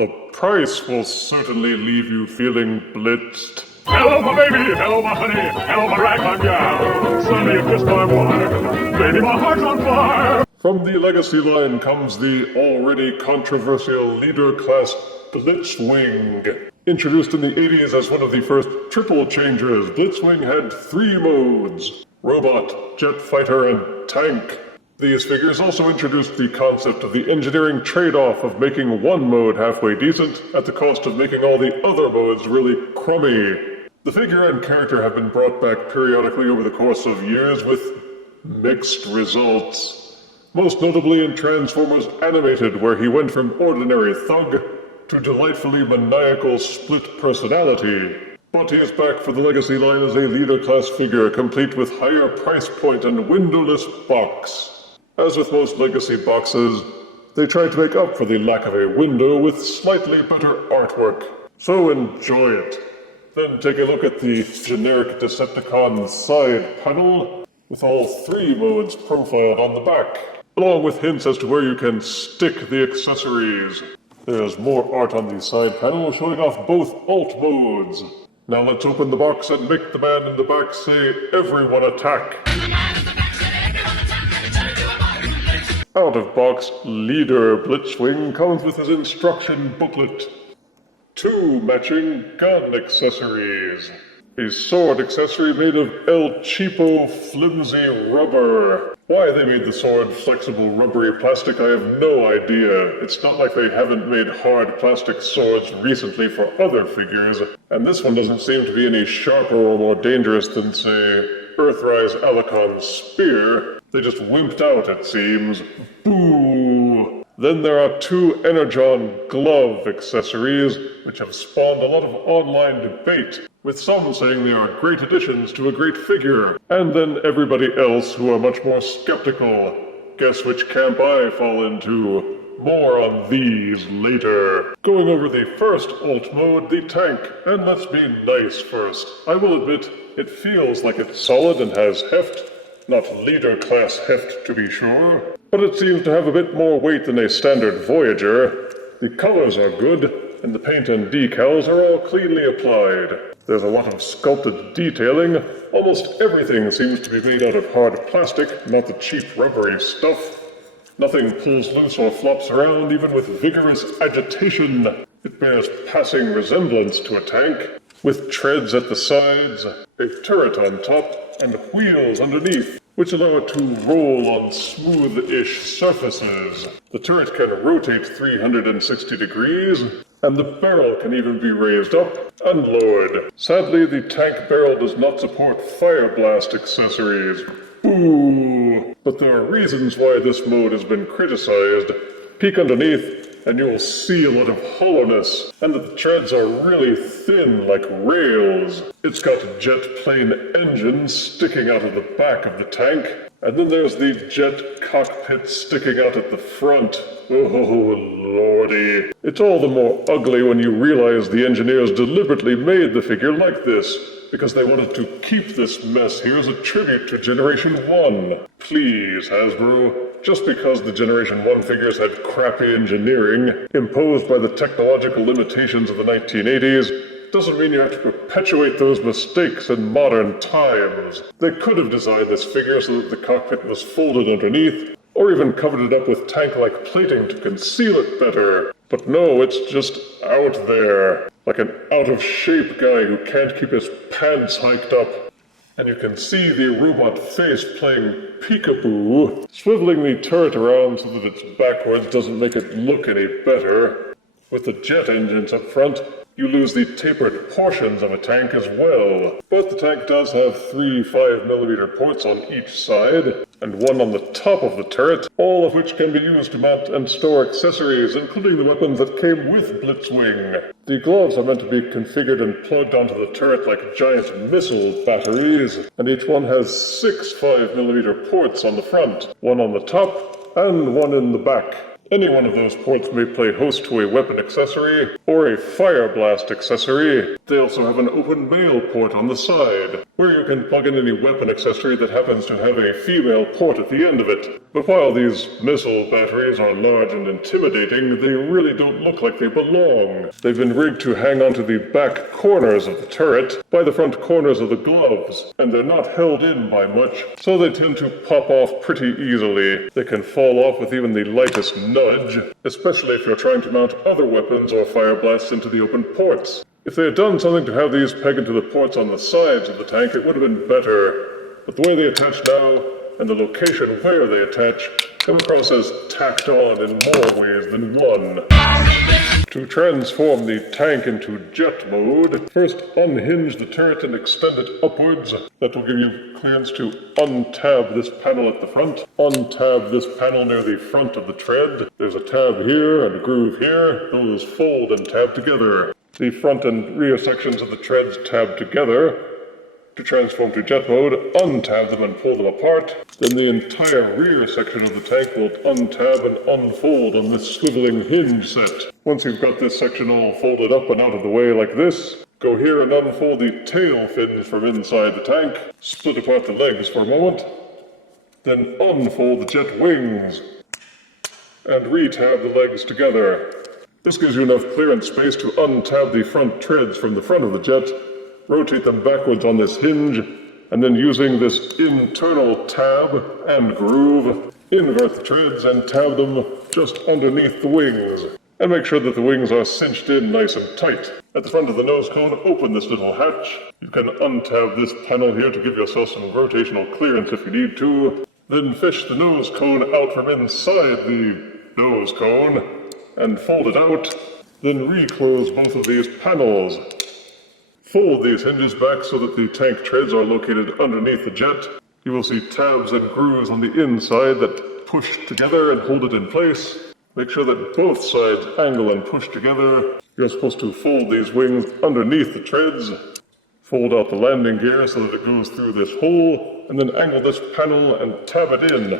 The price will certainly leave you feeling blitzed. Hello, my baby! Hello, my honey! Hello, my ragtime gal! Suddenly you kissed my wine! Baby, my heart's on fire! From the Legacy line comes the already controversial Leader class Blitzwing. Introduced in the 80s as one of the first triple changers, Blitzwing had 3 modes: Robot, Jet Fighter, and Tank. These figures also introduced the concept of the engineering trade-off of making one mode halfway decent at the cost of making all the other modes really crummy. The figure and character have been brought back periodically over the course of years with mixed results. Most notably in Transformers Animated, where he went from ordinary thug to delightfully maniacal split personality. But he is back for the Legacy line as a Leader class figure, complete with higher price point and windowless box. As with most Legacy boxes, they try to make up for the lack of a window with slightly better artwork. So enjoy it. Then take a look at the generic Decepticon side panel, with all 3 modes profiled on the back, along with hints as to where you can stick the accessories. There's more art on the side panel showing off both alt modes. Now let's open the box and make the man in the back say, "Everyone attack!" Out-of-box Leader Blitzwing comes with his instruction booklet. 2 matching gun accessories. A sword accessory made of El Cheapo flimsy rubber. Why they made the sword flexible rubbery plastic, I have no idea. It's not like they haven't made hard plastic swords recently for other figures, and this one doesn't seem to be any sharper or more dangerous than, say, Earthrise Alicon's spear. They just wimped out, it seems. Boo! Then there are 2 energon glove accessories, which have spawned a lot of online debate, with some saying they are great additions to a great figure, and then everybody else who are much more skeptical. Guess which camp I fall into? More on these later. Going over the first alt mode, the tank, and let's be nice first. I will admit, it feels like it's solid and has heft. Not Leader class heft, to be sure, but it seems to have a bit more weight than a standard Voyager. The colors are good, and the paint and decals are all cleanly applied. There's a lot of sculpted detailing. Almost everything seems to be made out of hard plastic, not the cheap rubbery stuff. Nothing pulls loose or flops around, even with vigorous agitation. It bears passing resemblance to a tank, with treads at the sides, a turret on top, and wheels underneath, which allow it to roll on smooth-ish surfaces. The turret can rotate 360 degrees, and the barrel can even be raised up and lowered. Sadly, the tank barrel does not support fire blast accessories. Boo! But there are reasons why this mode has been criticized. Peek underneath, and you will see a lot of hollowness, and that the treads are really thin like rails. It's got jet plane engines sticking out of the back of the tank, and then there's the jet cockpit sticking out at the front. Oh, lordy. It's all the more ugly when you realize the engineers deliberately made the figure like this, because they wanted to keep this mess here as a tribute to Generation 1. Please, Hasbro. Just because the Generation 1 figures had crappy engineering, imposed by the technological limitations of the 1980s, doesn't mean you have to perpetuate those mistakes in modern times. They could have designed this figure so that the cockpit was folded underneath, or even covered it up with tank-like plating to conceal it better. But no, it's just out there, like an out-of-shape guy who can't keep his pants hiked up. And you can see the robot face playing peekaboo. Swiveling the turret around so that it's backwards doesn't make it look any better. With the jet engines up front, you lose the tapered portions of a tank as well. But the tank does have 3 5mm ports on each side, and one on the top of the turret, all of which can be used to mount and store accessories, including the weapons that came with Blitzwing. The gloves are meant to be configured and plugged onto the turret like giant missile batteries, and each one has 6 5mm ports on the front, one on the top, and one in the back. Any one of those ports may play host to a weapon accessory or a fire blast accessory. They also have an open male port on the side, where you can plug in any weapon accessory that happens to have a female port at the end of it. But while these missile batteries are large and intimidating, they really don't look like they belong. They've been rigged to hang onto the back corners of the turret by the front corners of the gloves, and they're not held in by much, so they tend to pop off pretty easily. They can fall off with even the lightest nudge, especially if you're trying to mount other weapons or fire blasts into the open ports. If they had done something to have these peg into the ports on the sides of the tank, it would have been better. But the way they attach now, and the location where they attach, come across as tacked on in more ways than one. To transform the tank into jet mode, first unhinge the turret and extend it upwards. That will give you clearance to untab this panel at the front. Untab this panel near the front of the tread. There's a tab here and a groove here. Those fold and tab together. The front and rear sections of the treads tab together. To transform to jet mode, untab them and pull them apart. Then the entire rear section of the tank will untab and unfold on this swiveling hinge set. Once you've got this section all folded up and out of the way like this, go here and unfold the tail fins from inside the tank. Split apart the legs for a moment. Then unfold the jet wings. And retab the legs together. This gives you enough clearance space to untab the front treads from the front of the jet, rotate them backwards on this hinge, and then using this internal tab and groove, invert the treads and tab them just underneath the wings. And make sure that the wings are cinched in nice and tight. At the front of the nose cone, open this little hatch. You can untab this panel here to give yourself some rotational clearance if you need to. Then fish the nose cone out from inside the nose cone and fold it out. Then reclose both of these panels. Fold these hinges back so that the tank treads are located underneath the jet. You will see tabs and grooves on the inside that push together and hold it in place. Make sure that both sides angle and push together. You're supposed to fold these wings underneath the treads. Fold out the landing gear so that it goes through this hole, and then angle this panel and tab it in.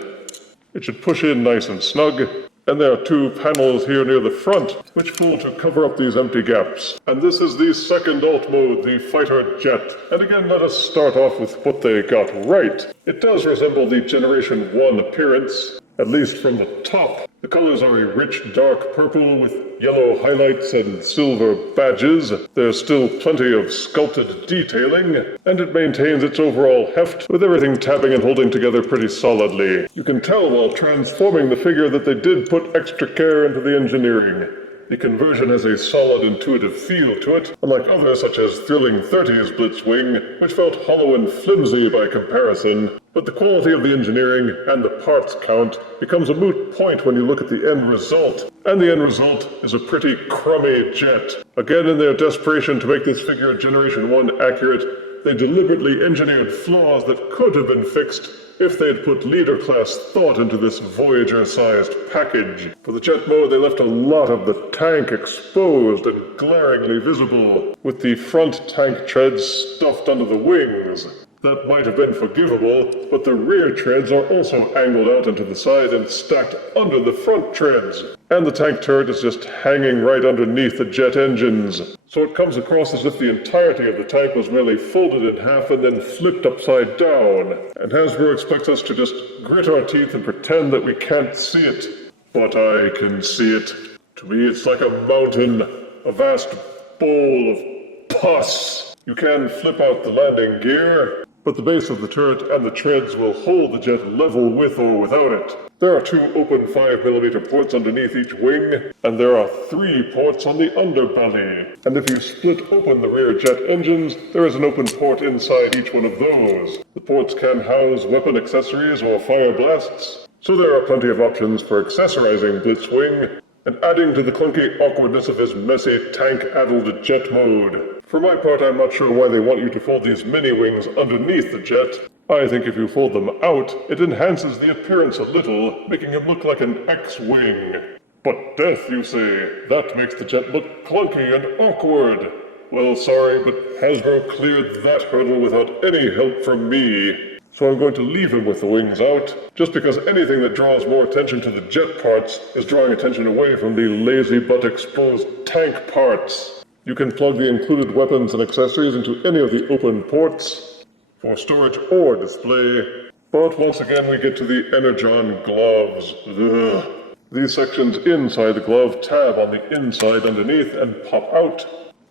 It should push in nice and snug. And there are two panels here near the front, which fold to cover up these empty gaps. And this is the second alt mode, the fighter jet. And again, let us start off with what they got right. It does resemble the Generation 1 appearance, at least from the top. The colors are a rich dark purple with yellow highlights and silver badges. There's still plenty of sculpted detailing, and it maintains its overall heft, with everything tapping and holding together pretty solidly. You can tell while transforming the figure that they did put extra care into the engineering. The conversion has a solid, intuitive feel to it, unlike others such as Thrilling 30's Blitzwing, which felt hollow and flimsy by comparison. But the quality of the engineering and the parts count becomes a moot point when you look at the end result. And the end result is a pretty crummy jet. Again, in their desperation to make this figure Generation 1 accurate, they deliberately engineered flaws that could have been fixed if they'd put leader-class thought into this Voyager-sized package. For the jet mode, they left a lot of the tank exposed and glaringly visible, with the front tank treads stuffed under the wings. That might have been forgivable, but the rear treads are also angled out into the side and stacked under the front treads. And the tank turret is just hanging right underneath the jet engines. So it comes across as if the entirety of the tank was merely folded in half and then flipped upside down. And Hasbro expects us to just grit our teeth and pretend that we can't see it. But I can see it. To me, it's like a mountain, a vast bowl of pus. You can flip out the landing gear, but the base of the turret and the treads will hold the jet level with or without it. There are two open 5mm ports underneath each wing, and there are 3 ports on the underbelly. And if you split open the rear jet engines, there is an open port inside each one of those. The ports can house weapon accessories or fire blasts, so there are plenty of options for accessorizing Blitzwing and adding to the clunky awkwardness of his messy tank-addled jet mode. For my part, I'm not sure why they want you to fold these mini-wings underneath the jet. I think if you fold them out, it enhances the appearance a little, making him look like an X-wing. But death, you say, that makes the jet look clunky and awkward. Well, sorry, but Hasbro cleared that hurdle without any help from me. So I'm going to leave him with the wings out, just because anything that draws more attention to the jet parts is drawing attention away from the lazy but exposed tank parts. You can plug the included weapons and accessories into any of the open ports for storage or display. But once again we get to the energon gloves. Ugh. These sections inside the glove tab on the inside underneath and pop out.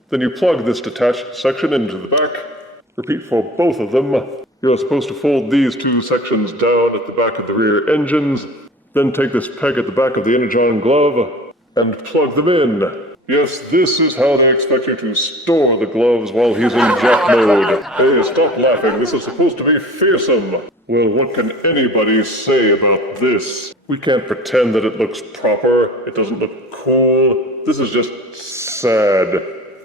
Then you plug this detached section into the back. Repeat for both of them. You're supposed to fold these two sections down at the back of the rear engines, then take this peg at the back of the energon glove and plug them in. Yes, this is how they expect you to store the gloves while he's in jet mode. Hey, stop laughing. This is supposed to be fearsome. Well, what can anybody say about this? We can't pretend that it looks proper. It doesn't look cool. This is just sad.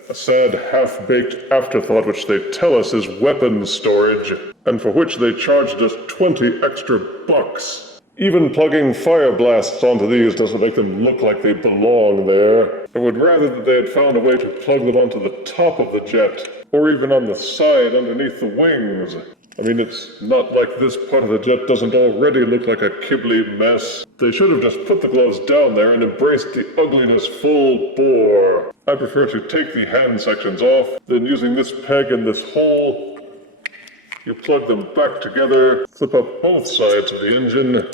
A sad, half-baked afterthought which they tell us is weapons storage, and for which they charged us 20 extra bucks. Even plugging fire blasts onto these doesn't make them look like they belong there. I would rather that they had found a way to plug them onto the top of the jet, or even on the side underneath the wings. I mean, it's not like this part of the jet doesn't already look like a Ghibli mess. They should have just put the gloves down there and embraced the ugliness full bore. I prefer to take the hand sections off, then using this peg and this hole, you plug them back together, flip up both sides of the engine,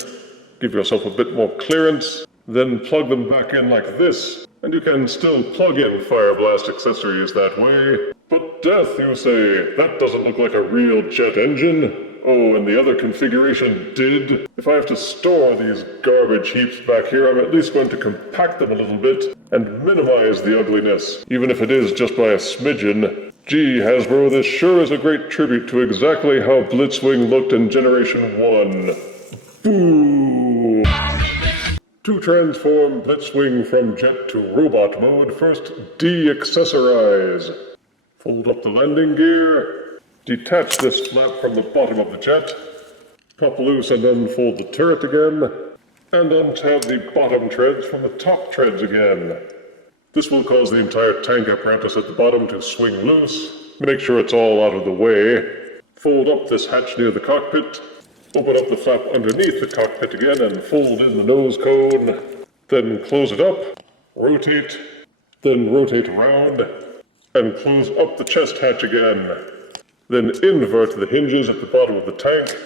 give yourself a bit more clearance, then plug them back in like this, and you can still plug in fire blast accessories that way. But death, you say, that doesn't look like a real jet engine. Oh, and the other configuration did. If I have to store these garbage heaps back here, I'm at least going to compact them a little bit and minimize the ugliness, even if it is just by a smidgen. Gee, Hasbro, this sure is a great tribute to exactly how Blitzwing looked in Generation 1. Boo! To transform Blitzwing from jet to robot mode, first de-accessorize. Fold up the landing gear, detach this flap from the bottom of the jet, pop loose and unfold the turret again, and untab the bottom treads from the top treads again. This will cause the entire tank apparatus at the bottom to swing loose. Make sure it's all out of the way. Fold up this hatch near the cockpit, open up the flap underneath the cockpit again and fold in the nose cone, then close it up, rotate, then rotate around, and close up the chest hatch again. Then invert the hinges at the bottom of the tank.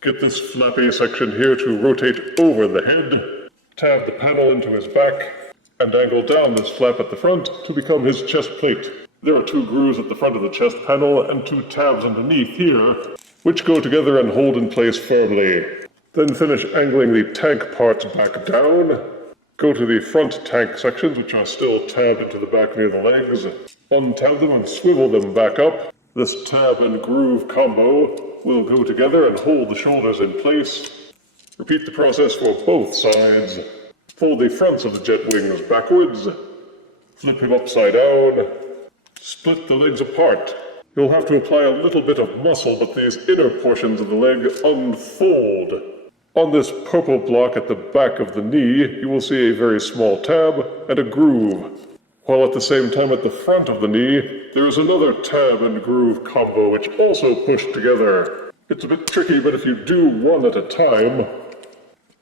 Get this flappy section here to rotate over the head. Tab the panel into his back, and angle down this flap at the front to become his chest plate. There are 2 grooves at the front of the chest panel and 2 tabs underneath here, which go together and hold in place firmly. Then finish angling the tank parts back down. Go to the front tank sections, which are still tabbed into the back near the legs. Untab them and swivel them back up. This tab and groove combo will go together and hold the shoulders in place. Repeat the process for both sides. Fold the fronts of the jet wings backwards. Flip him upside down. Split the legs apart. You'll have to apply a little bit of muscle, but these inner portions of the leg unfold. On this purple block at the back of the knee, you will see a very small tab and a groove, while at the same time at the front of the knee, there is another tab and groove combo which also push together. It's a bit tricky, but if you do one at a time,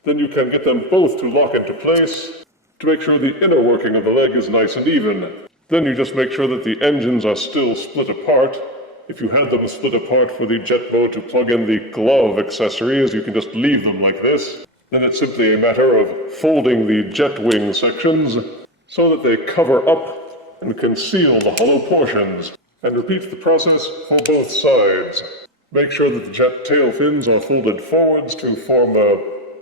then you can get them both to lock into place to make sure the inner working of the leg is nice and even. Then you just make sure that the engines are still split apart. If you had them split apart for the jet mode to plug in the glove accessories, you can just leave them like this. Then it's simply a matter of folding the jet wing sections so that they cover up and conceal the hollow portions, and repeat the process for both sides. Make sure that the jet tail fins are folded forwards to form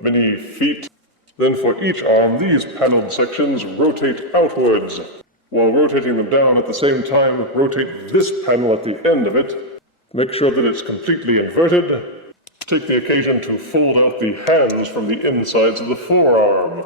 mini feet. Then for each arm, these paneled sections rotate outwards. While rotating them down at the same time, rotate this panel at the end of it. Make sure that it's completely inverted. Take the occasion to fold out the hands from the insides of the forearm.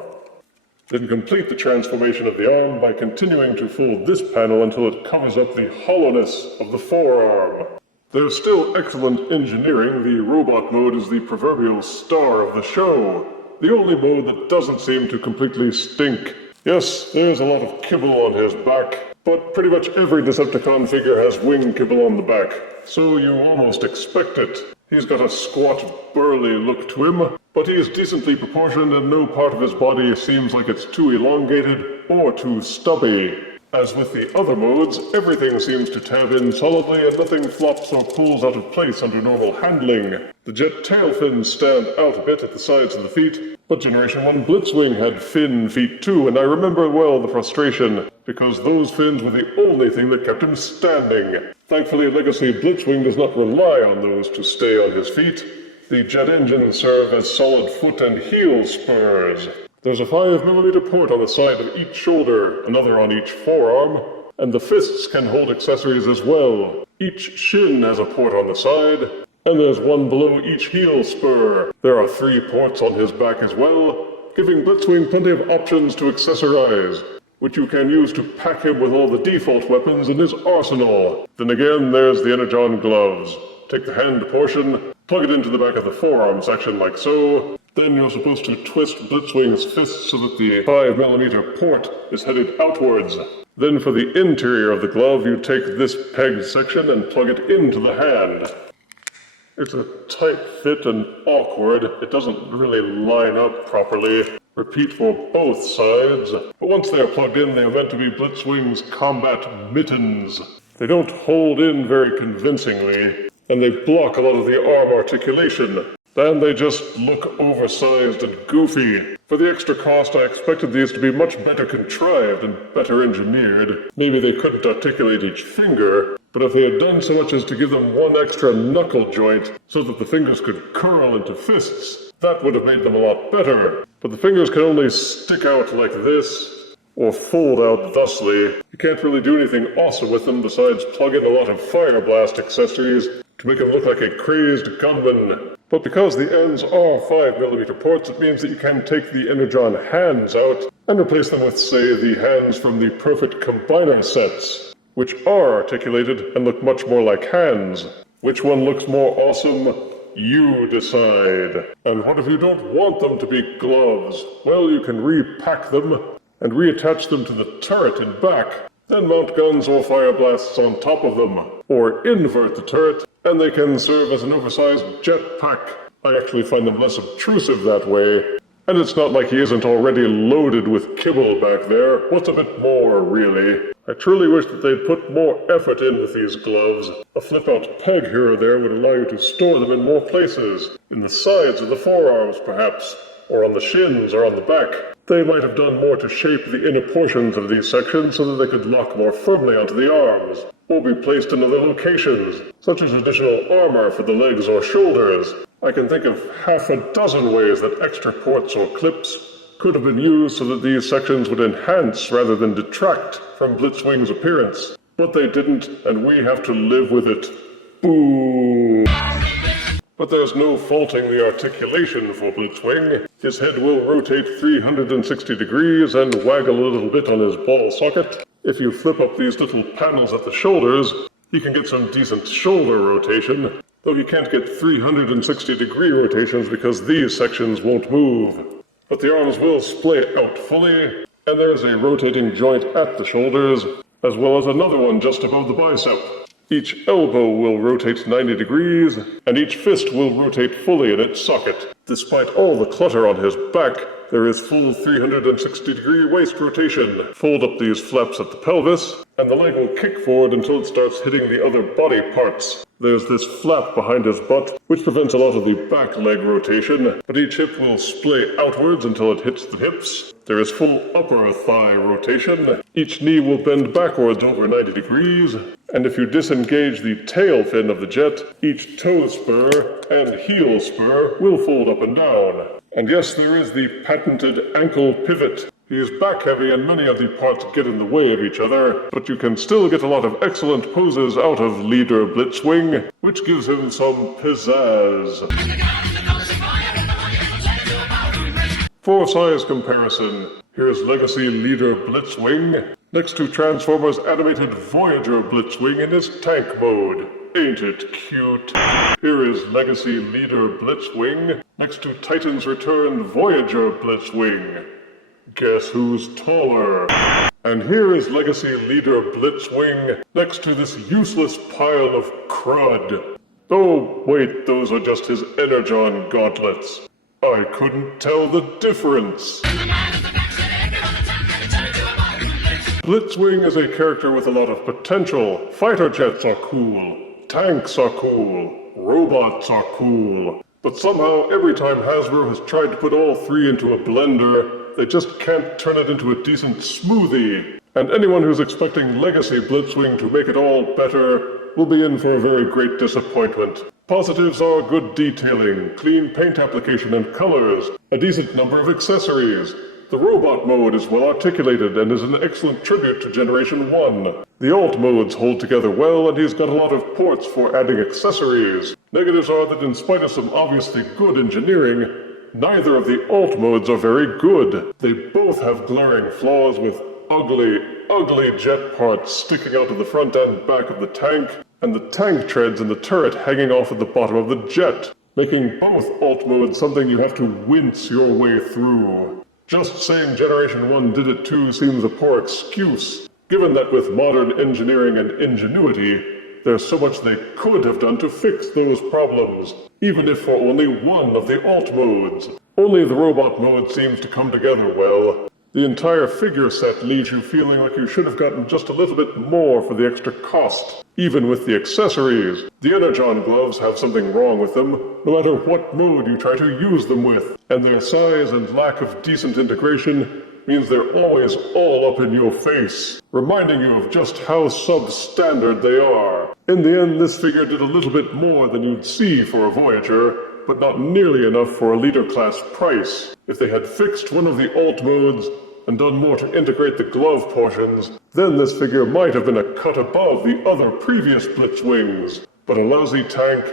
Then complete the transformation of the arm by continuing to fold this panel until it covers up the hollowness of the forearm. There's still excellent engineering. The robot mode is the proverbial star of the show. The only mode that doesn't seem to completely stink. Yes, there's a lot of kibble on his back, but pretty much every Decepticon figure has wing kibble on the back, so you almost expect it. He's got a squat, burly look to him, but he is decently proportioned and no part of his body seems like it's too elongated or too stubby. As with the other modes, everything seems to tab in solidly and nothing flops or pulls out of place under normal handling. The jet tail fins stand out a bit at the sides of the feet, but Generation 1 Blitzwing had fin feet too, and I remember well the frustration, because those fins were the only thing that kept him standing. Thankfully, Legacy Blitzwing does not rely on those to stay on his feet. The jet engines serve as solid foot and heel spurs. There's a 5mm port on the side of each shoulder, another on each forearm, and the fists can hold accessories as well. Each shin has a port on the side, and there's one below each heel spur. There are 3 ports on his back as well, giving Blitzwing plenty of options to accessorize, which you can use to pack him with all the default weapons in his arsenal. Then again, there's the energon gloves. Take the hand portion, plug it into the back of the forearm section like so. Then you're supposed to twist Blitzwing's fist so that the 5mm port is headed outwards. Then for the interior of the glove, you take this pegged section and plug it into the hand. It's a tight fit and awkward. It doesn't really line up properly. Repeat for both sides. But once they are plugged in, they are meant to be Blitzwing's combat mittens. They don't hold in very convincingly, and they block a lot of the arm articulation. And they just look oversized and goofy. For the extra cost, I expected these to be much better contrived and better engineered. Maybe they couldn't articulate each finger, but if they had done so much as to give them one extra knuckle joint so that the fingers could curl into fists, that would have made them a lot better. But the fingers can only stick out like this, or fold out thusly. You can't really do anything awesome with them besides plug in a lot of fire blast accessories to make him look like a crazed gunman. But because the ends are 5mm ports, it means that you can take the energon hands out and replace them with, say, the hands from the Perfect Combiner sets, which are articulated and look much more like hands. Which one looks more awesome? You decide. And what if you don't want them to be gloves? Well, you can repack them and reattach them to the turret in back, then mount guns or fire blasts on top of them, or invert the turret, and they can serve as an oversized jetpack. I actually find them less obtrusive that way, and it's not like he isn't already loaded with kibble back there. What's a bit more, really? I truly wish that they'd put more effort in with these gloves. A flip-out peg here or there would allow you to store them in more places, in the sides of the forearms perhaps, or on the shins or on the back. They might have done more to shape the inner portions of these sections so that they could lock more firmly onto the arms, or be placed in other locations, such as additional armor for the legs or shoulders. I can think of half a dozen ways that extra ports or clips could have been used so that these sections would enhance rather than detract from Blitzwing's appearance. But they didn't, and we have to live with it. Boo! But there's no faulting the articulation for Blitzwing. His head will rotate 360 degrees and waggle a little bit on his ball socket. If you flip up these little panels at the shoulders, he can get some decent shoulder rotation, though he can't get 360-degree rotations because these sections won't move. But the arms will splay out fully, and there is a rotating joint at the shoulders, as well as another one just above the bicep. Each elbow will rotate 90 degrees, and each fist will rotate fully in its socket. Despite all the clutter on his back, there is full 360-degree waist rotation. Fold up these flaps at the pelvis, and the leg will kick forward until it starts hitting the other body parts. There's this flap behind his butt, which prevents a lot of the back leg rotation, but each hip will splay outwards until it hits the hips. There is full upper thigh rotation. Each knee will bend backwards over 90 degrees, and if you disengage the tail fin of the jet, each toe spur and heel spur will fold up and down. And yes, there is the patented ankle pivot. He is back heavy and many of the parts get in the way of each other, but you can still get a lot of excellent poses out of Leader Blitzwing, which gives him some pizzazz. For size comparison, here's Legacy Leader Blitzwing next to Transformers animated Voyager Blitzwing in his tank mode. Ain't it cute? Here is Legacy Leader Blitzwing next to Titan's Return Voyager Blitzwing. Guess who's taller? And here is Legacy Leader Blitzwing next to this useless pile of crud. Oh, wait, those are just his energon gauntlets. I couldn't tell the difference. Blitzwing is a character with a lot of potential. Fighter jets are cool. Tanks are cool. Robots are cool. But somehow, every time Hasbro has tried to put all three into a blender, they just can't turn it into a decent smoothie. And anyone who's expecting Legacy Blitzwing to make it all better will be in for a very great disappointment. Positives are good detailing, clean paint application and colors, a decent number of accessories. The robot mode is well articulated and is an excellent tribute to Generation 1. The alt modes hold together well, and he's got a lot of ports for adding accessories. Negatives are that in spite of some obviously good engineering, neither of the alt modes are very good. They both have glaring flaws with ugly jet parts sticking out of the front and back of the tank, and the tank treads in the turret hanging off at the bottom of the jet, making both alt modes something you have to wince your way through. Just saying Generation 1 did it too seems a poor excuse, given that with modern engineering and ingenuity, there's so much they could have done to fix those problems, even if for only one of the alt modes. Only the robot mode seems to come together well. The entire figure set leaves you feeling like you should have gotten just a little bit more for the extra cost, even with the accessories. The energon gloves have something wrong with them, no matter what mode you try to use them with, and their size and lack of decent integration means they're always all up in your face, reminding you of just how substandard they are. In the end, this figure did a little bit more than you'd see for a Voyager, but not nearly enough for a leader class price. If they had fixed one of the alt modes and done more to integrate the glove portions, then this figure might have been a cut above the other previous Blitzwings. But a lousy tank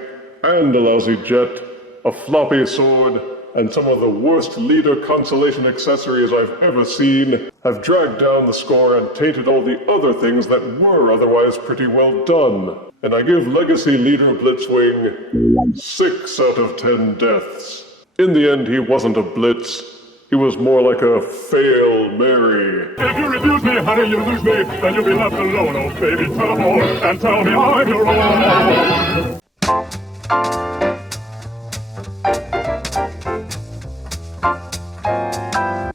and a lousy jet, a floppy sword, and some of the worst leader consolation accessories I've ever seen have dragged down the score and tainted all the other things that were otherwise pretty well done. And I give Legacy Leader Blitzwing 6 out of 10 deaths. In the end, he wasn't a Blitz. He was more like a Fail Mary. If you refuse me, honey, you lose me, then you'll be left alone, oh baby, come on and tell me I'm your own.